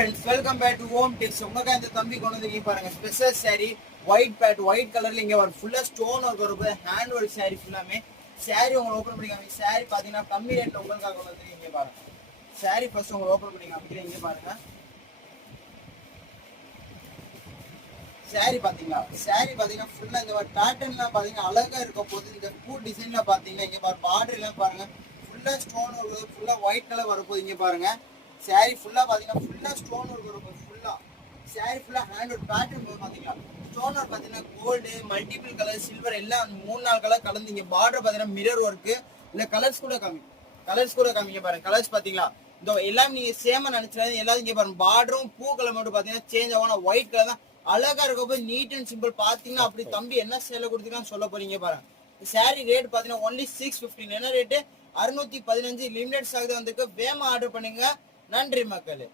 Friends, welcome back to home tips. உங்களுக்காக இந்த தம்பி கொண்டு வந்து பாருங்க. Special sari white pad, white கலர்ல இங்க ஒரு ஃபுல்லா ஸ்டோன் ஒர்க் வரும். ஹேண்ட் ஒர்க் சாரி ஃபுல்லாமே. சாரி உங்களுக்கு ஓபன் பண்ணி காமிங்க. சாரி பாத்தீங்கன்னா கம்மி ரேட்ல உங்களுக்காக கொண்டு வந்து இங்க பாருங்க. சாரி ஃபர்ஸ்ட் உங்களுக்கு ஓபன் பண்ணி காமிக்கிறேன். இங்க பாருங்க. சாரி பாத்தீங்கன்னா ஃபுல்லா இந்த ஒரு பேட்டர்ன்லாம் பாத்தீங்கன்னா அழகா இருக்க போது. இந்த பூ டிசைன்ல பாத்தீங்கன்னா இங்க பாருங்க, பார்டர் எல்லாம் பாருங்க ஃபுல்லா ஸ்டோன் ஒர்க், ஃபுல்லா ஒயிட் கலர் வரப்போகுது. இங்க பாருங்க சாரி ஃபுல்லா பாத்தீங்கன்னா ஃபுல்லா ஸ்டோன் ஒர்க் வரும். ஃபுல்லா சாரி ஃபுல்லா ஹேண்ட் ஒர்க் பேட்டர்ன் பாத்தீங்கன்னா ஸ்டோன் ஒர்க் பாத்தீங்கன்னா கோல்டு, மல்டிபிள் கலர், சில்வர் எல்லாம் 3-4 கலர் கலந்து. இங்க பார்டர் பாத்தீங்கன்னா மிரர் ஒர்க். இல்ல கலர்ஸ் கூட காமிங்க பாருங்க. கலர்ஸ் பாத்தீங்களா இந்த எல்லாம் நீங்க சேமா நினைச்சாலும் எல்லாரும் இங்க பாருங்க. பார்டரும் பூ கலர் மட்டும் பாத்தீங்கன்னா சேஞ்ச் ஆகும். ஒயிட் கலர் தான் அழகா இருக்கப்போ நீட் அண்ட் சிம்பிள். பாத்தீங்கன்னா அப்படி தம்பி என்ன சேல கொடுத்துருக்கான்னு சொல்ல போறீங்க பாருங்க. சாரி ரேட் பாத்தீங்கன்னா ஒன்லி 615. என்ன ரேட்டு? 615. லிமிடெட் ஆகுது. வந்துருக்கு வேமா ஆர்டர் பண்ணுங்க. நன்றி மக்களே.